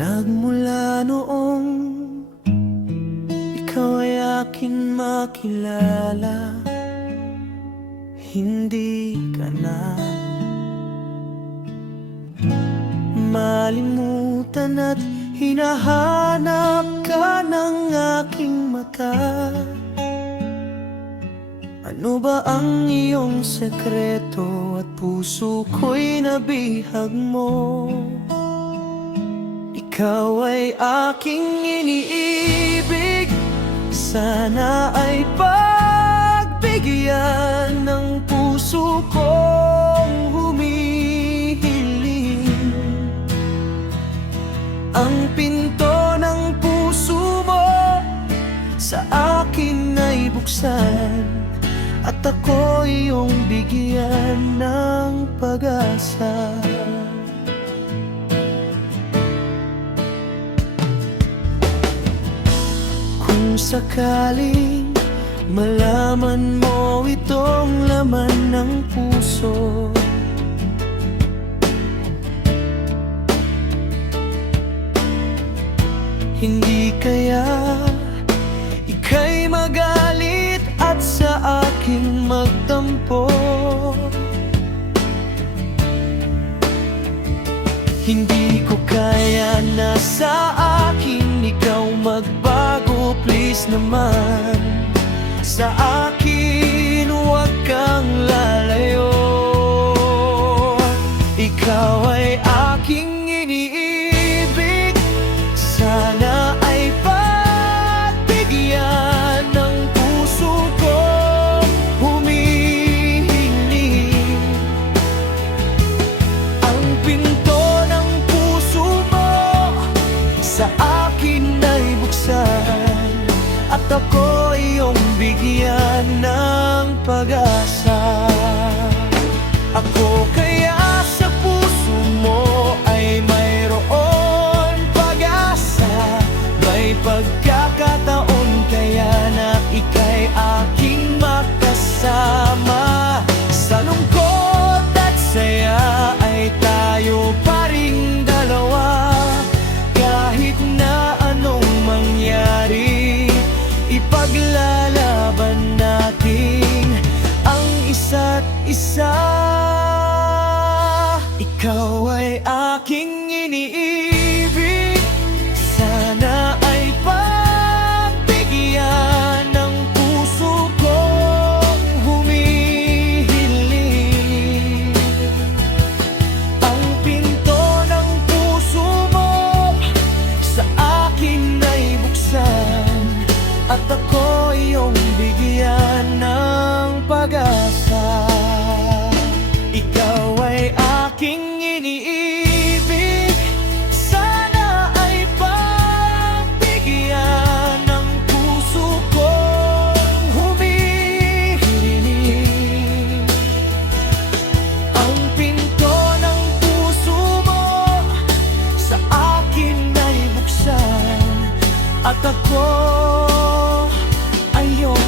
Nagmula noong ikaw ay akin makilala, hindi ka na malimutan at hinahanap ka ng aking mata. Ano ba ang iyong sekreto at puso ko'y nabihag mo? Ikaw ay aking iniibig, sana ay pagbigyan ng puso kong humihiling. Ang pinto ng puso mo sa akin ay buksan, at ako iyong bigyan ng pag-asa. Kung sakaling malaman mo itong laman ng puso, hindi kaya ika'y magalit at sa akin magtampo? Hindi ko kaya na sa akin ikaw magbago. Please naman, sa akin huwag kang lalayo. Ikaw ay aking iniibig, sana ay pagbigyan ng puso kong humihiling. Ang pinto ng puso mo sa akin ay buksan, at ako iyong bigyan ng pag-asa. Ako kaya sa puso mo ay mayroon pag-asa. May pagkakataon kaya na ika'y aking makasama. Sa lungkot at saya ay tayo pa ring dalawa. Kahit na anong mangyari, ipaglalaban natin ang isa't isa. Ikaw ay aking iniibig, sana ay pagbigyan ng puso kong humihiling. Ang pinto ng puso mo sa akin ay buksan, at ako iyong bigyan ng pag-asa. Ikaw ay aking iniibig, sana ay pagbigyan ng puso kong humihiling. Ang pinto ng puso mo sa akin ay buksan, at ako ay iyong